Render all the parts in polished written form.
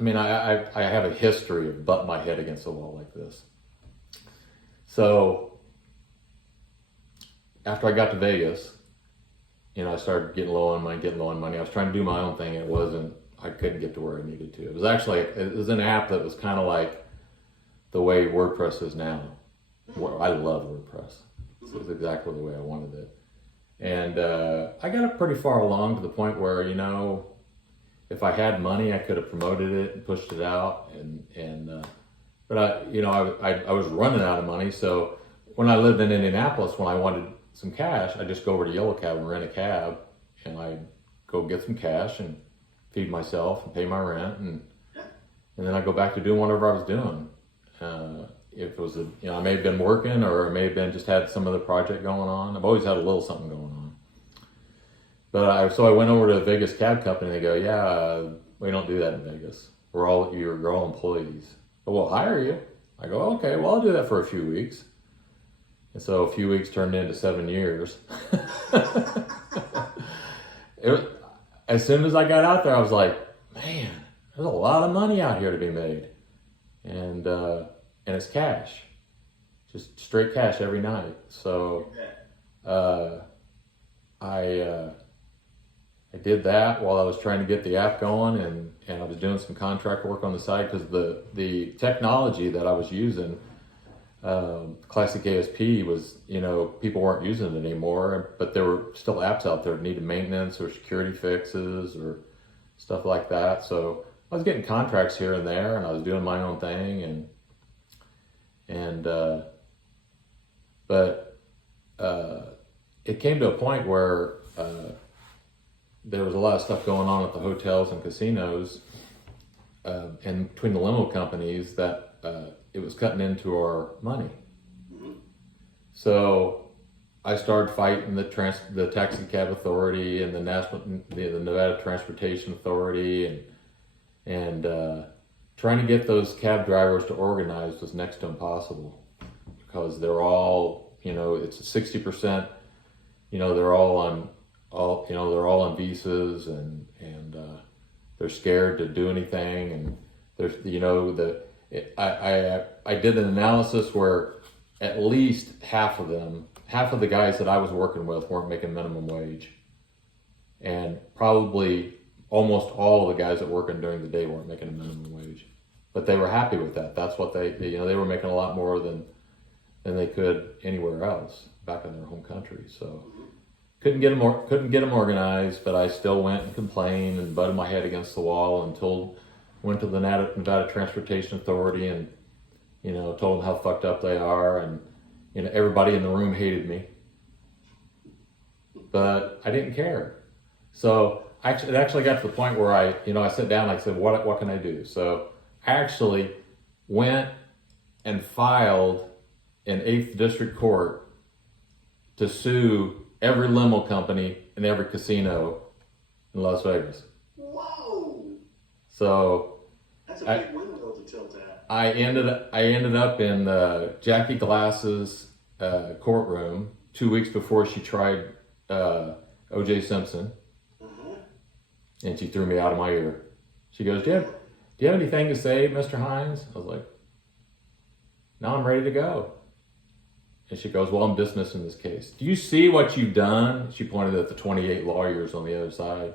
I mean, I have a history of butting my head against the wall like this. So after I got to Vegas, I started getting low on money. I was trying to do my own thing. I couldn't get to where I needed to. It was an app that was kind of like the way WordPress is now. I love WordPress. So it was exactly the way I wanted it. And I got it pretty far along to the point where, if I had money, I could have promoted it and pushed it out. But I was running out of money. So when I lived in Indianapolis, when I wanted some cash, I just go over to Yellow Cab and rent a cab, and I go get some cash and feed myself and pay my rent, and then I go back to doing whatever I was doing. If it was I may have been working, or I may have been just had some other project going on. I've always had a little something going on. But so I went over to a Vegas cab company, and they go, yeah, we don't do that in Vegas. You're all employees. But we'll hire you. I go, okay, well, I'll do that for a few weeks. And so a few weeks turned into 7 years. As soon as I got out there, I was like, man, there's a lot of money out here to be made. And it's cash. Just straight cash every night. So I did that while I was trying to get the app going, and I was doing some contract work on the side, because the technology that I was using, Classic ASP, was, people weren't using it anymore, but there were still apps out there that needed maintenance or security fixes or stuff like that. So I was getting contracts here and there, and I was doing my own thing, but it came to a point where there was a lot of stuff going on at the hotels and casinos, and between the limo companies, that it was cutting into our money. So I started fighting the taxi cab authority and the Nevada Transportation Authority, and trying to get those cab drivers to organize was next to impossible, because they're all, it's 60%, they're all on visas, and they're scared to do anything, and there's, I did an analysis where at least half of the guys that I was working with weren't making minimum wage, and probably almost all of the guys that working during the day weren't making a minimum wage, but they were happy with that. That's what they were making a lot more than they could anywhere else back in their home country. So couldn't get them organized, but I still went and complained and butted my head against the wall, and went to the Nevada Transportation Authority, and told them how fucked up they are, and everybody in the room hated me, but I didn't care. So it actually got to the point where I sat down and I said, what can I do? So I actually went and filed in 8th District Court to sue every limo company and every casino in Las Vegas. Whoa! So that's a big window to tilt at. I ended up in Jackie Glass's courtroom 2 weeks before she tried O.J. Simpson, and she threw me out of my ear. She goes, do you have anything to say, Mr. Hines? I was like, no, I'm ready to go. And she goes, well, I'm dismissing this case. Do you see what you've done? She pointed at the 28 lawyers on the other side.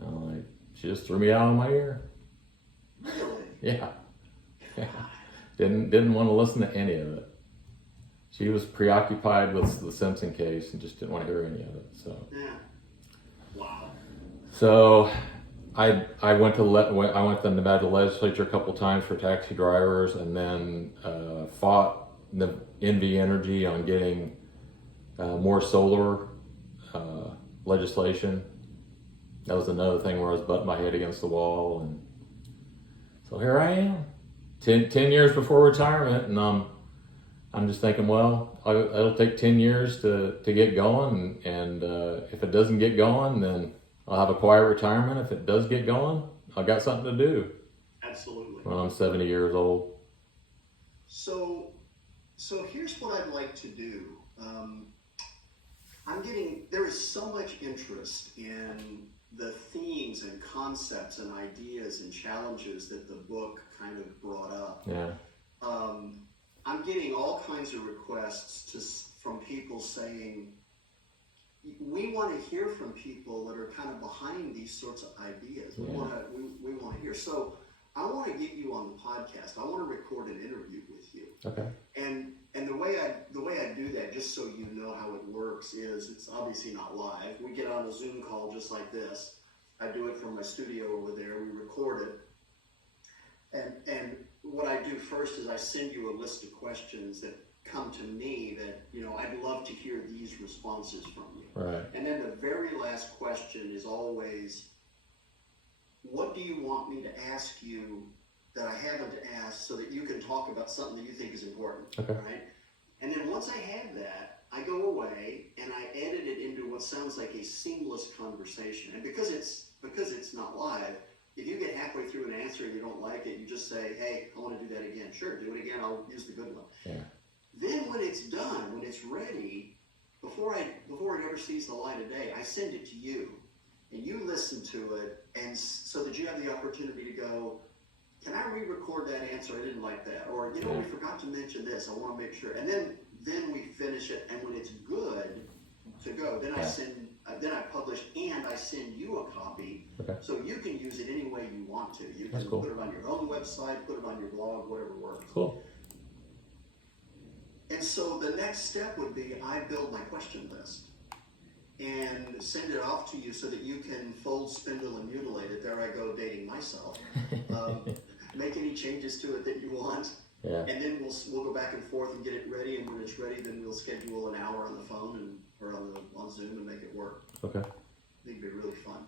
I'm like, she just threw me out of my ear. Yeah. Didn't want to listen to any of it. She was preoccupied with the Simpson case and just didn't want to hear any of it. So. Yeah. Wow. So I went to the Nevada legislature a couple times for taxi drivers, and then fought the NV Energy on getting more solar legislation. That was another thing where I was butting my head against the wall, and so here I am, 10 years before retirement, and I'm just thinking, well, it'll take 10 years to get going, and if it doesn't get going, then I'll have a quiet retirement. If it does get going, I've got something to do. Absolutely. When I'm 70 years old. So here's what I'd like to do. There is so much interest in the themes and concepts and ideas and challenges that the book kind of brought up. Yeah. I'm getting all kinds of requests from people saying, we want to hear from people that are kind of behind these sorts of ideas. We want to hear. So I want to get you on the podcast. I want to record an interview with you. Okay. And the way I do that, just so you know how it works, is it's obviously not live. We get on a Zoom call just like this. I do it from my studio over there. We record it. And what I do first is I send you a list of questions that come to me that, I'd love to hear these responses from you. Right. And then the very last question is always, what do you want me to ask you that I haven't asked so that you can talk about something that you think is important? Okay. Right? And then once I have that, I go away and I edit it into what sounds like a seamless conversation. And because it's not live, if you get halfway through an answer and you don't like it, you just say, hey, I want to do that again. Sure, do it again. I'll use the good one. Yeah. Then when it's done, when it's ready, before it ever sees the light of day, I send it to you. And you listen to it, and so that you have the opportunity to go, can I re-record that answer? I didn't like that. Or, we forgot to mention this. I want to make sure. And then we finish it, and when it's good to go, then I publish and I send you a copy, so you can use it any way you want to. You can put it on your own website, put it on your blog, whatever works. Cool. And so the next step would be I build my question list and send it off to you so that you can fold, spindle, and mutilate it. There I go, dating myself. Make any changes to it that you want. Yeah. And then we'll go back and forth and get it ready. And when it's ready, then we'll schedule an hour on the phone or on Zoom and make it work. Okay. I think it'd be really fun.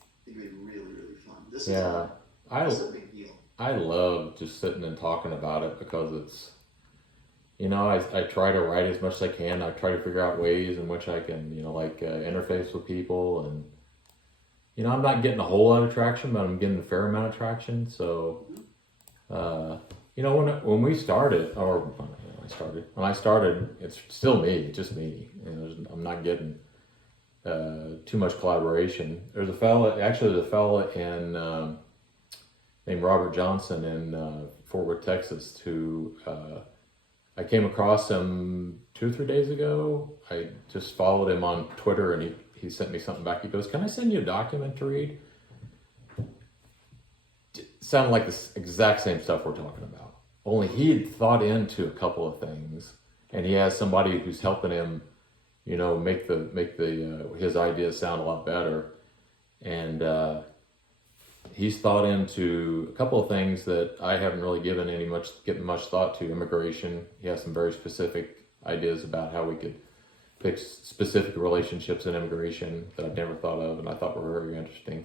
I think it'd be really, really fun. This is a big deal. I love just sitting and talking about it because it's, I try to write as much as I can. I try to figure out ways in which I can, interface with people. And, I'm not getting a whole lot of traction, but I'm getting a fair amount of traction. So, when we started, when I started, it's still me, just me. I'm not getting too much collaboration. There's a fella in named Robert Johnson in Fort Worth, Texas, who I came across him 2 or 3 days ago. I just followed him on Twitter, and he sent me something back. He goes, "Can I send you a document to read?" It sounded like the exact same stuff we're talking about. Only he had thought into a couple of things, and he has somebody who's helping him, make his ideas sound a lot better. And he's thought into a couple of things that I haven't really given much thought to. Immigration. He has some very specific ideas about how we could fix specific relationships in immigration that I've never thought of, and I thought were very interesting.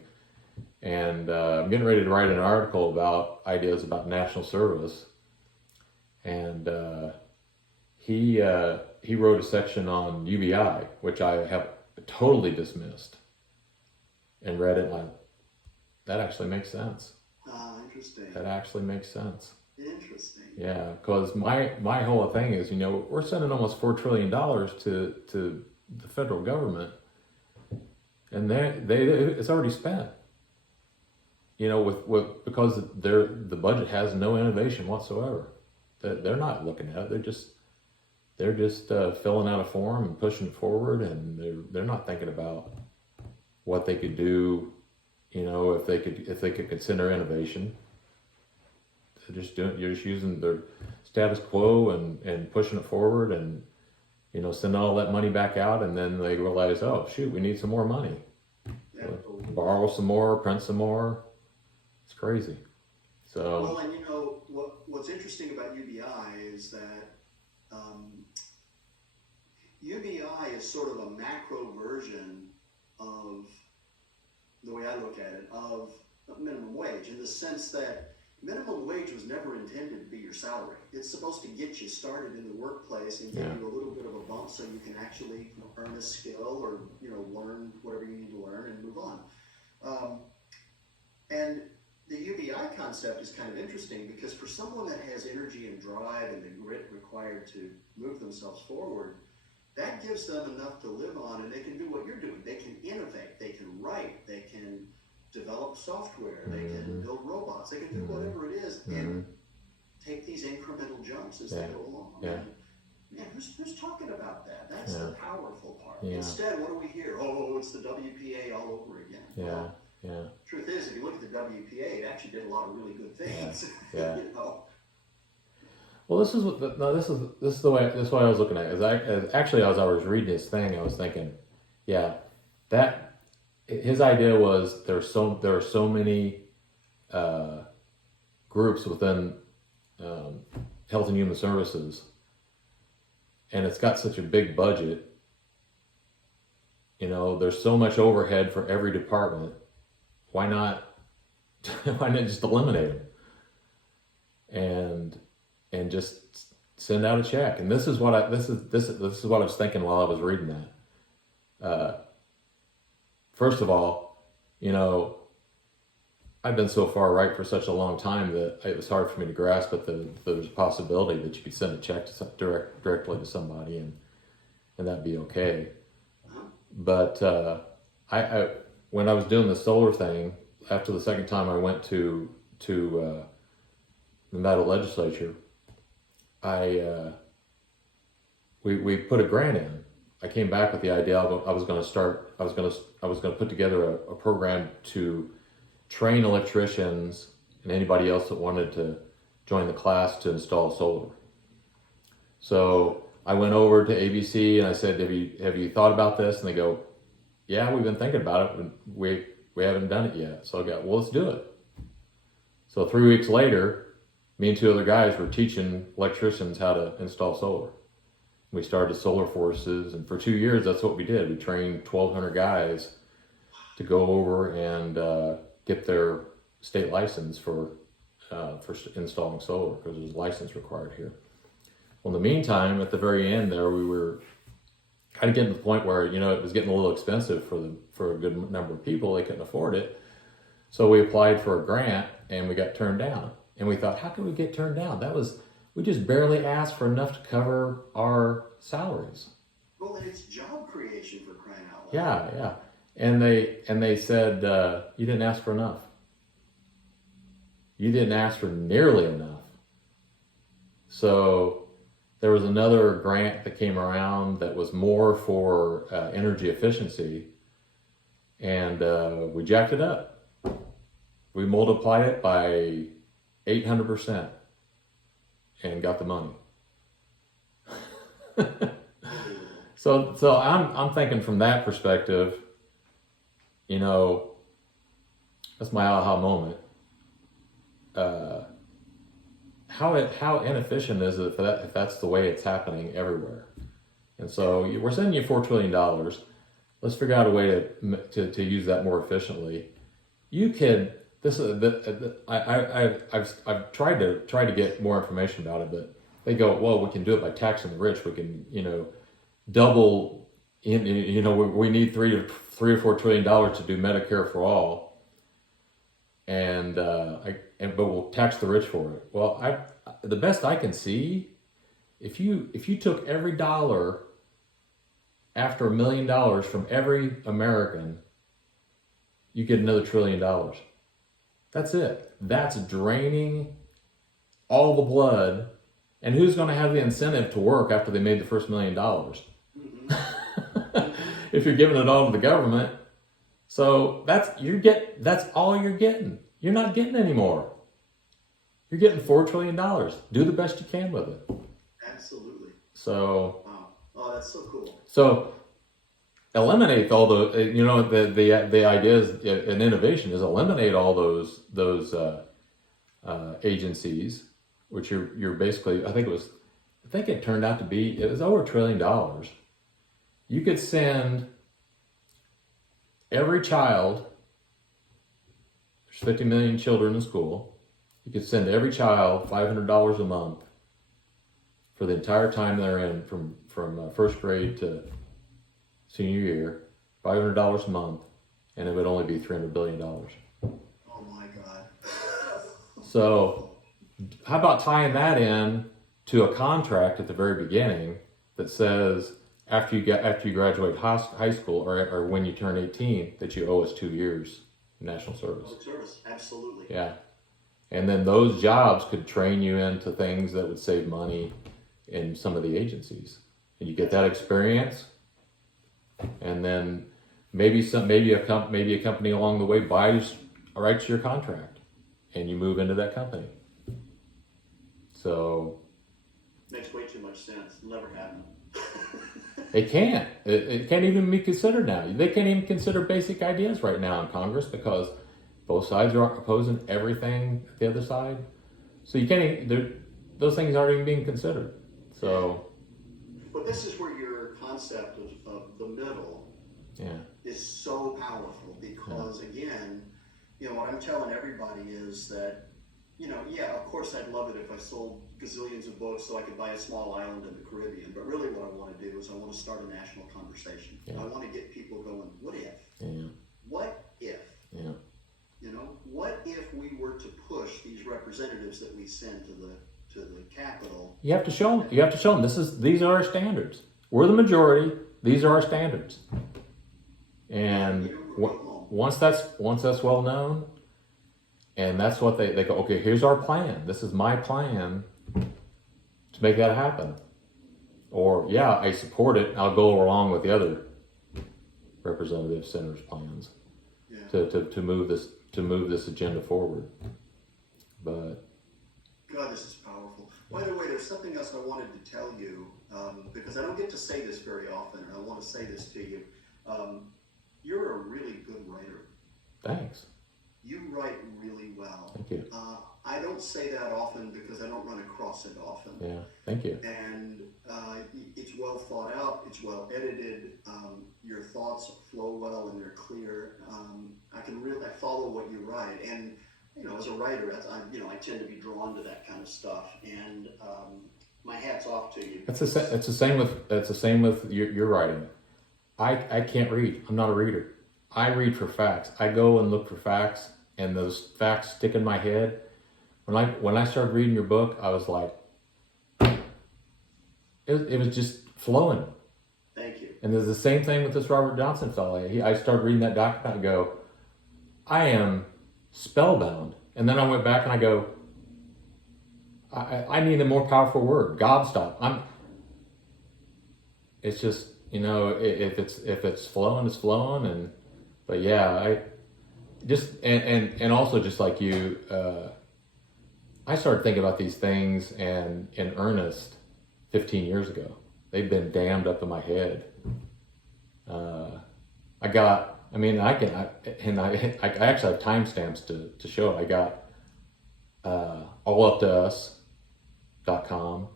And I'm getting ready to write an article about ideas about national service. And he wrote a section on UBI, which I have totally dismissed, and read it like, that actually makes sense. Interesting. That actually makes sense. Interesting. Yeah, because my whole thing is, we're sending almost $4 trillion to the federal government, and it's already spent. Because the budget has no innovation whatsoever. They're not looking at it. They're just filling out a form and pushing it forward, and they're not thinking about what they could do. If they could consider innovation. You're just using their status quo and pushing it forward, and sending all that money back out, and then they realize, oh shoot, we need some more money. Yeah, borrow some more, print some more. It's crazy. So well, and what's interesting about UBI is that UBI is sort of a macro version of, the way I look at it, of minimum wage, in the sense that minimum wage was never intended to be your salary. It's supposed to get you started in the workplace and give you a little bit of a bump so you can actually earn a skill or learn whatever you need to learn and move on. And the UBI concept is kind of interesting because for someone that has energy and drive and the grit required to move themselves forward, that gives them enough to live on, and they can do what you're doing. They can innovate, they can write, they can develop software, they can build robots, they can do whatever it is, and take these incremental jumps as they go along. Yeah. And, man, who's talking about that? That's the powerful part. Yeah. Instead, what do we hear? Oh, it's the WPA all over again. Yeah. Well, truth is, if you look at the WPA, it actually did a lot of really good things. Yeah. You know? Well, this is the way I was looking at it. Actually, as I was reading his thing, I was thinking, that his idea was there are so many groups within Health and Human Services, and it's got such a big budget. You know, there's so much overhead for every department. Why not just eliminate them and just send out a check? And this is what I was thinking while I was reading that. First of all, you know, I've been so far right for such a long time that it was hard for me to grasp that there's a possibility that you could send a check directly to somebody and that'd be okay. But I when I was doing the solar thing, after the second time I went to the Nevada legislature, we put a grant in. I came back with the idea I was going to put together a program to train electricians and anybody else that wanted to join the class to install solar. So I went over to ABC and I said, have you thought about this? And they go, yeah, we've been thinking about it, but we haven't done it yet. So I go, well, let's do it. So 3 weeks later, me and two other guys were teaching electricians how to install solar. We started solar forces, and for 2 years, that's what we did. We trained 1,200 guys to go over and get their state license for installing solar, because there's a license required here. Well, in the meantime, at the very end there, we were kind of getting to the point where, you know, it was getting a little expensive for a good number of people. They couldn't afford it. So we applied for a grant and we got turned down. And we thought, how could we get turned down? We just barely asked for enough to cover our salaries. Well, and it's job creation, for crying out loud. Yeah. And they said, you didn't ask for enough. You didn't ask for nearly enough. So there was another grant that came around that was more for energy efficiency, and we jacked it up. We multiplied it by 800% and got the money. So I'm thinking from that perspective, you know, that's my aha moment. How inefficient is it if that's the way it's happening everywhere? And so we're sending you $4 trillion. Let's figure out a way to use that more efficiently. You can. I've tried to get more information about it, but they go, well, we can do it by taxing the rich. We can, you know, double. You know, we need $3 or $4 trillion to do Medicare for all, but we'll tax the rich for it. Well, the best I can see, if you took every dollar after $1 million from every American, you get another $1 trillion. That's it. That's draining all the blood. And who's going to have the incentive to work after they made the first $1 million? If you're giving it all to the government. So that's all you're getting. You're not getting any more. You're getting $4 trillion. Do the best you can with it. Absolutely. So. Wow. Oh, that's so cool. So eliminate all the, you know, the ideas and innovation is eliminate all those agencies, which you're basically, I think it turned out to be, it was over $1 trillion. You could send every child, there's 50 million children in school, you could send every child $500 a month for the entire time they're in, from first grade to senior year, $500 a month, and it would only be $300 billion. Oh my God. So how about tying that in to a contract at the very beginning that says after you graduate high school or when you turn 18 that you owe us 2 years national service. Public service, absolutely. Yeah. And then those jobs could train you into things that would save money in some of the agencies. And you get that experience, and then maybe a company along the way writes your contract, and you move into that company. So makes way too much sense. Never happened. it can't. It can't even be considered now. They can't even consider basic ideas right now in Congress because both sides are opposing everything at the other side. So you can't even, those things aren't even being considered. So, but this is where your concept of the middle is so powerful because again, what I'm telling everybody is that, of course I'd love it if I sold gazillions of books so I could buy a small island in the Caribbean. But really what I want to do is I want to start a national conversation. I want to get people going, what if? What if? What if we were to push these representatives that we send to the Capitol? You have to show them. You have to show them. These are our standards. We're the majority. These are our standards. And once that's well known, and that's what they go. Okay, here's our plan. This is my plan to make that happen. Or I support it. I'll go along with the other representative senators' plans to move this agenda forward. But God, this is powerful. By the way, there's something else I wanted to tell you because I don't get to say this very often, and I want to say this to you. You're a really good writer. Thanks. You write really well. Thank you. I don't say that often because I don't run across it often. Yeah, thank you. And it's well thought out. It's well edited. Your thoughts flow well and they're clear. I can really follow what you write. And as a writer, I tend to be drawn to that kind of stuff. And my hat's off to you. It's the same with your writing. I can't read. I'm not a reader. I read for facts. I go and look for facts, and those facts stick in my head. When I started reading your book, I was like, it was just flowing. Thank you. And there's the same thing with this Robert Johnson fellow. I started reading that document and go, I am spellbound. And then I went back and I go, I need a more powerful word, gobstop. It's just, if it's flowing, it's flowing. But I just, and also just like you, I started thinking about these things and in earnest 15 years ago. They've been dammed up in my head. I actually have timestamps to show it. I got alluptous.com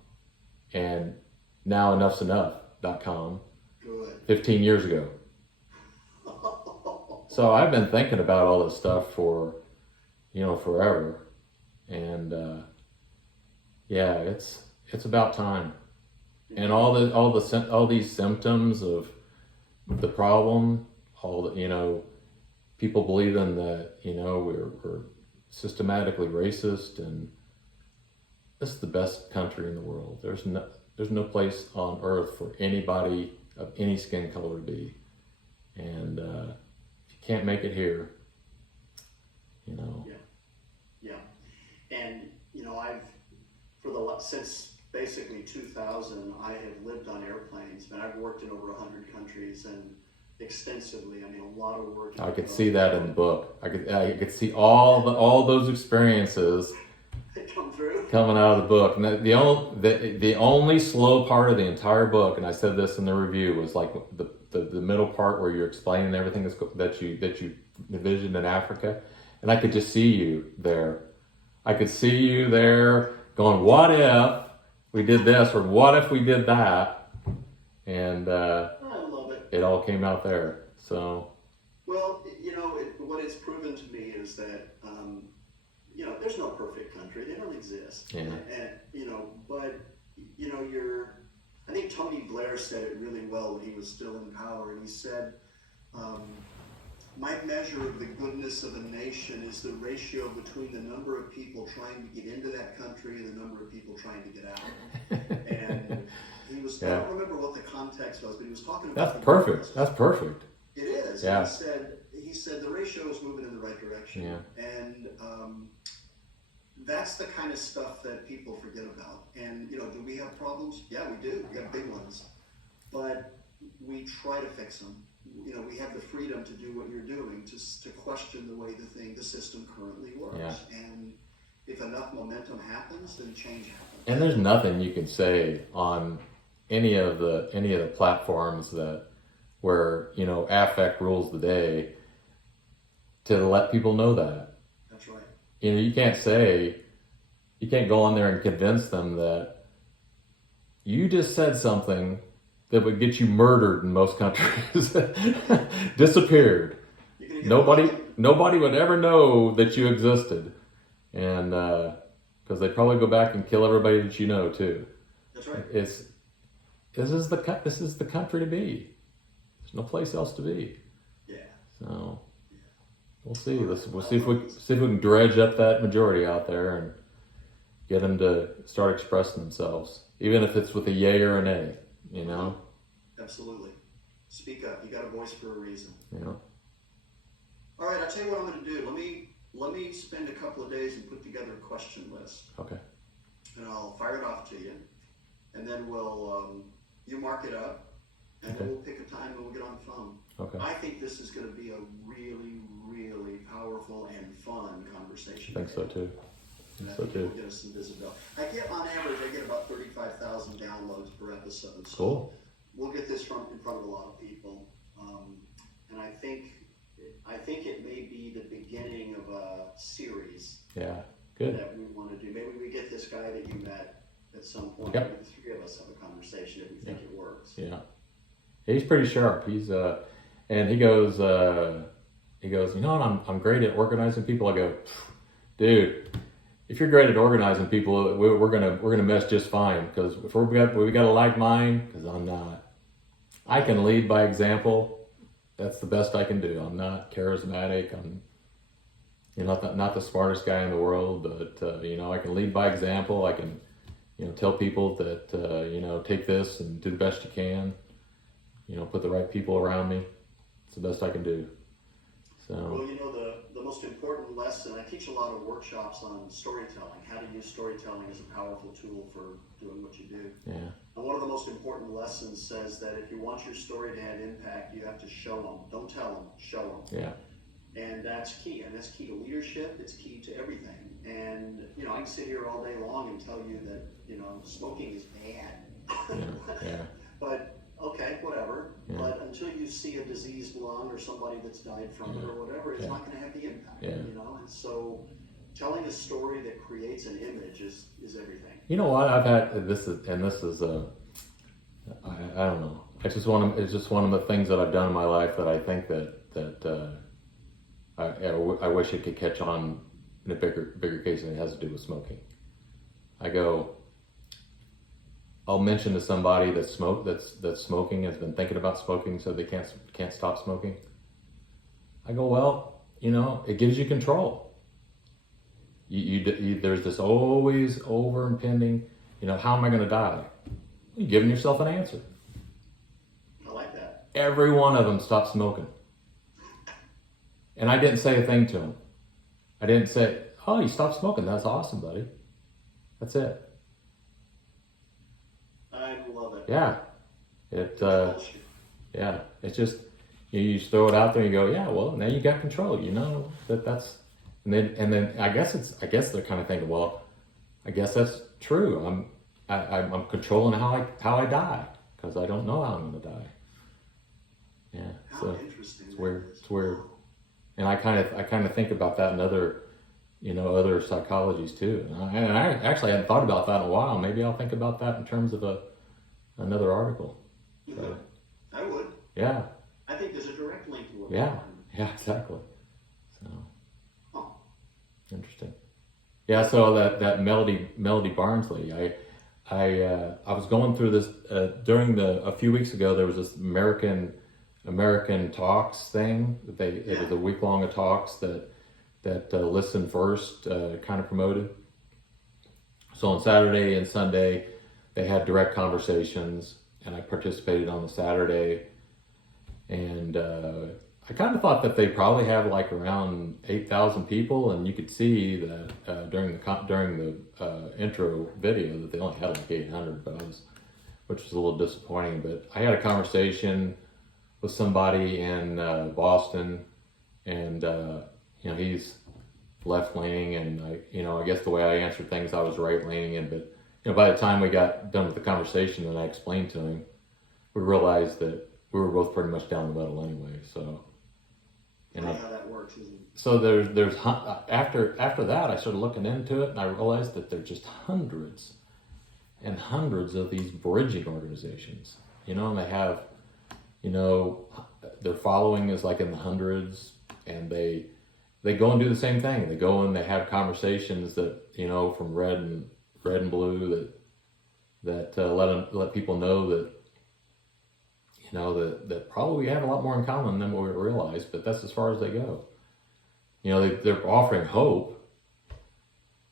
and nowenoughsenough.com 15 years ago. So I've been thinking about all this stuff for, forever. And it's about time. And all these symptoms of the problem, people believing that, we're systematically racist, and this is the best country in the world. There's no place on earth for anybody of any skin color to be. And if you can't make it here, Yeah. And, since basically 2000, I have lived on airplanes, and I've worked in over 100 countries and extensively. A lot of work. I could see that in the book. I could see all those experiences coming out of the book. And the only slow part of the entire book, and I said this in the review, was like the middle part where you're explaining everything that you envisioned in Africa, and I could just see you there. I could see you there going, what if we did this, or what if we did that? And I love it. It all came out there. So, well, what it's proven to me is that there's no perfect country. They don't exist. Yeah. But I think Tony Blair said it really well when he was still in power, and he said, my measure of the goodness of a nation is the ratio between the number of people trying to get into that country and the number of people trying to get out. And he was, I don't remember what the context was, but he was talking about. That's perfect. That's perfect. It is. Yeah. He said the ratio is moving in the right direction. Yeah. And that's the kind of stuff that people forget about. And, do we have problems? Yeah, we do. We have big ones. But we try to fix them. We have the freedom to do what you're doing, to question the way the system currently works. Yeah. And if enough momentum happens, then change happens. And there's nothing you can say on any of the platforms where affect rules the day to let people know that. That's right. You can't go on there and convince them that you just said something that would get you murdered in most countries. Disappeared. Nobody would ever know that you existed. And because they'd probably go back and kill everybody that you know too. That's right. This is the country to be. There's no place else to be. Yeah. So we'll see. We'll see if we can dredge up that majority out there and get them to start expressing themselves, even if it's with a yay or an nay. Absolutely. Speak up. You got a voice for a reason. Yeah. All right. I'll tell you what I'm going to do. Let me spend a couple of days and put together a question list. Okay. And I'll fire it off to you, and then you mark it up, and then we'll pick a time and we'll get on the phone. Okay. I think this is going to be a really, really powerful and fun conversation. I think so too. We'll get us some visibility. On average, I get about 35,000 downloads per episode. So cool. We'll get this in front of a lot of people, and I think it may be the beginning of a series. Yeah. Good. That we want to do. Maybe we get this guy that you met at some point. Yep. Maybe the three of us have a conversation if we think it works. Yeah. He's pretty sharp. He's and he goes, I'm great at organizing people. I go, dude, if you're great at organizing people, we're gonna mesh just fine. Because if we got a like mind, because I'm not. I can lead by example. That's the best I can do. I'm not charismatic. I'm not the smartest guy in the world, but I can lead by example. I can tell people that take this and do the best you can. Put the right people around me. It's the best I can do. So. Well, the most important lesson, I teach a lot of workshops on storytelling, how to use storytelling as a powerful tool for doing what you do. Yeah. And one of the most important lessons says that if you want your story to have impact, you have to show them. Don't tell them, show them. Yeah. And that's key. And that's key to leadership. It's key to everything. And, I can sit here all day long and tell you that, smoking is bad. Yeah. But, okay, whatever. Yeah. But until you see a diseased lung or somebody that's died from it or whatever, it's not going to have the impact, And so telling a story that creates an image is everything. You know what? I've had this is I don't know. It's just one of the things that I've done in my life that I think that I wish it could catch on in a bigger case, and it has to do with smoking. I'll mention to somebody that's smoking, has been thinking about smoking, so they can't stop smoking. I go, well, it gives you control. There's this always over impending, how am I going to die? You're giving yourself an answer. I like that. Every one of them stopped smoking. And I didn't say a thing to him. I didn't say, oh, you stopped smoking. That's awesome, buddy. That's it. I love it. Yeah. It's just, you just throw it out there and you go, yeah, well, now you got control. That's, and then I guess they're kind of thinking, well, I guess that's true. I'm controlling how I die, because I don't know how I'm going to die. Yeah. How interesting. It's weird. It's weird. And I kind of think about that in other psychologies too. And I actually hadn't thought about that in a while. Maybe I'll think about that in terms of another article. So, I would. Yeah. I think there's a direct link to what Yeah, exactly. So, interesting. Yeah, so that Melody Barnsley, I was going through this during a few weeks ago. There was this American Talks thing. It was a week long of talks that Listen First kind of promoted. So on Saturday and Sunday, they had direct conversations, and I participated on the Saturday. And I kind of thought that they probably had like around 8,000 people, and you could see that during the intro video that they only had like 800, which was a little disappointing. But I had a conversation with somebody in Boston, and he's left leaning, and I guess the way I answered things, I was right leaning, but by the time we got done with the conversation and I explained to him, we realized that we were both pretty much down the middle anyway. So, how that works, isn't it? So there's after that, I started looking into it, and I realized that there's just hundreds and hundreds of these bridging organizations. And they have, their following is like in the hundreds, and they go and do the same thing. They go and they have conversations that from red and blue that let people know that that probably we have a lot more in common than what we realize. But that's as far as they go. They're offering hope,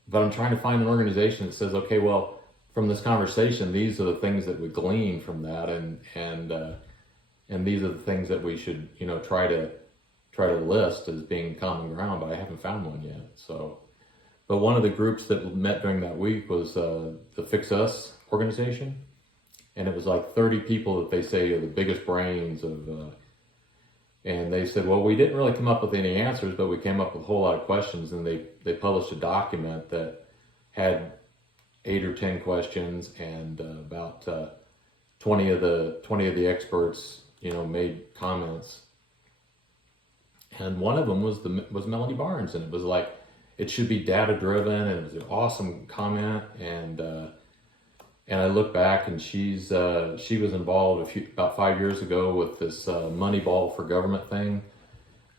but I'm trying to find an organization that says, okay, well, from this conversation, these are the things that we glean from that, and these are the things that we should try to list as being common ground. But I haven't found one yet. So, but one of the groups that met during that week was the Fix Us organization, and it was like 30 people that they say are the biggest brains of. And they said, well, we didn't really come up with any answers, but we came up with a whole lot of questions. And they published a document that had 8 or 10 questions, and about 20 of the experts, made comments. And one of them was Melody Barnes, and it was like, it should be data driven, and it was an awesome comment. And I look back, and she was involved about 5 years ago with this Moneyball for Government thing.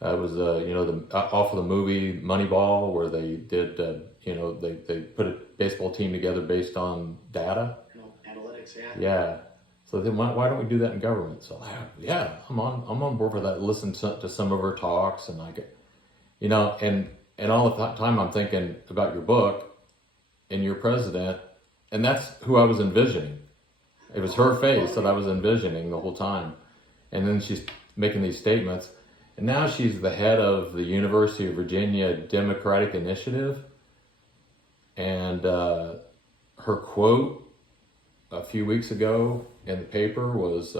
It was off of the movie Moneyball, where they did they put a baseball team together based on data. Analytics, yeah. Yeah. So then why don't we do that in government? So I'm on board for that. Listen to some of her talks, and and all the time I'm thinking about your book and your president. And that's who I was envisioning. It was her face that I was envisioning the whole time. And then she's making these statements. And now she's the head of the University of Virginia Democratic Initiative. And her quote a few weeks ago in the paper was,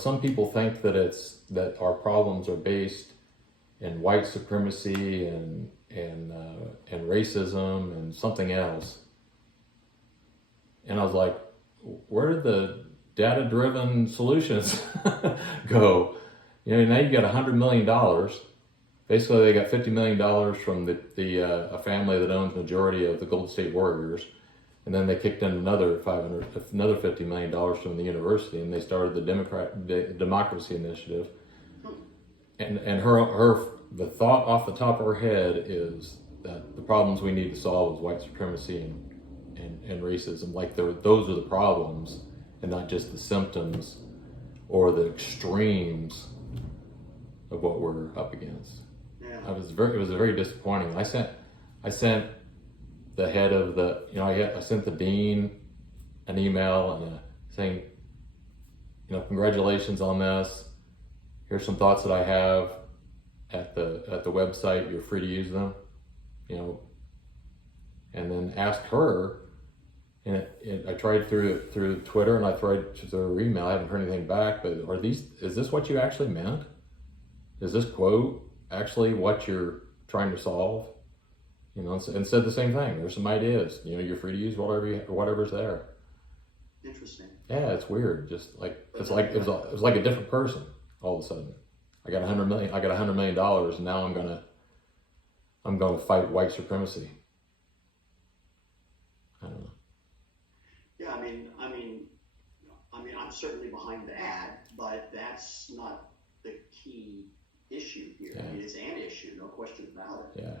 some people think that our problems are based in white supremacy and racism and something else. And I was like, where did the data-driven solutions go? Now you got $100 million. Basically, they got $50 million from a family that owns majority of the Golden State Warriors, and then they kicked in another $50 million from the university, and they started the Democracy Initiative. And the thought off the top of her head is that the problems we need to solve is white supremacy and racism. Like those are the problems, and not just the symptoms or the extremes of what we're up against. Yeah. It was very disappointing. I sent the head of I sent the dean an email and saying, congratulations on this. Here's some thoughts that I have at the website. You're free to use them, and then asked her. And I tried through Twitter, and I tried through her email. I haven't heard anything back. But is this what you actually meant? Is this quote actually what you're trying to solve? And said the same thing. There's some ideas. You're free to use whatever's there. Interesting. Yeah, it's weird. Just like it was like a different person all of a sudden. I got $100 million. I got $100 million, and now I'm gonna fight white supremacy. I don't know. Yeah, I mean, I'm certainly behind that, but that's not the key issue here. Yeah. I mean, it's an issue, no question about it. Yeah.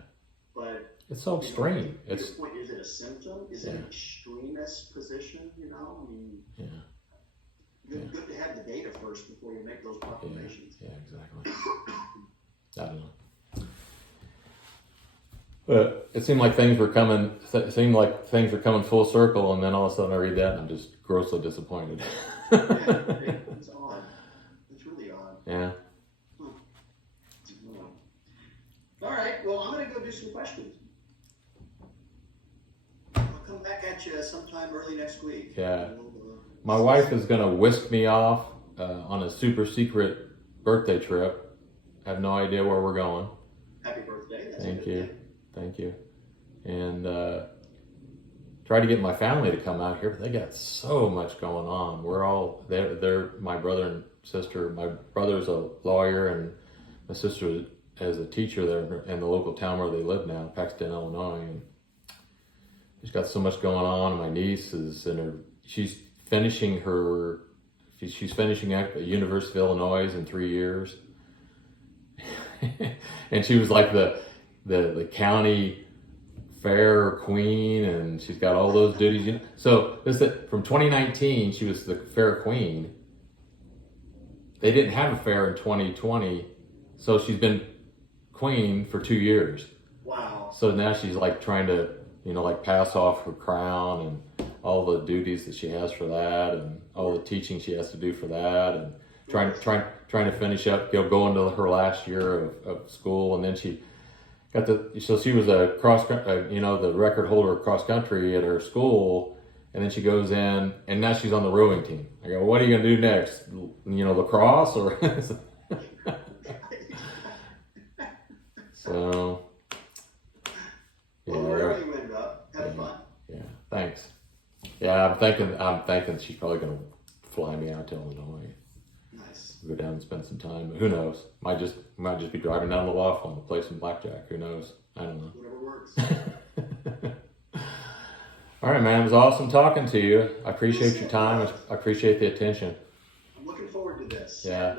But it's so extreme. Your point, is it a symptom? Is it an extremist position? Yeah. Good to have the data first before you make those proclamations. Yeah, exactly. I don't know. But it seemed like things were coming. It seemed like things were coming full circle, and then all of a sudden I read that, and I'm just grossly disappointed. It's odd. It's really odd. Yeah. Huh. All right. Well, I'm going to go do some questions. I'll come back at you sometime early next week. Yeah. My wife is going to whisk me off on a super secret birthday trip. I have no idea where we're going. Happy birthday. That's Thank you. Thank you. And try to get my family to come out here, but they got so much going on. They're my brother and sister. My brother's a lawyer, and my sister is a teacher there in the local town where they live now, Paxton, Illinois. And she's got so much going on. And my niece is she's finishing at the University of Illinois in 3 years. And she was like the county fair queen, and she's got all those duties. So from 2019, she was the fair queen. They didn't have a fair in 2020, so she's been queen for 2 years. Wow. So now she's like trying to, like pass off her crown and all the duties that she has for that, and all the teaching she has to do for that, and trying to finish up, go into her last year of school, and then she got so she was a the record holder of cross country at her school, and then she goes in, and now she's on the rowing team. I go, what are you gonna do next? Lacrosse or? So. Well, wherever you end up, have fun. Yeah, thanks. Yeah, I'm thinking she's probably gonna fly me out to Illinois. Nice. Go down and spend some time, but who knows? Might just be driving down to Laughlin to play some blackjack. Who knows? I don't know. Whatever works. All right, man. It was awesome talking to you. I appreciate your time. I appreciate the attention. I'm looking forward to this. Yeah.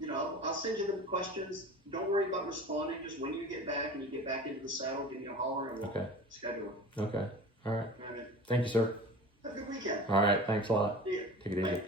And I'll send you the questions. Don't worry about responding. Just when you get back and you get back into the saddle, give me a holler and we'll schedule it. Okay. All right. All right. Thank you, sir. Have a good weekend. All right. Thanks a lot. See ya. Take it easy. Bye.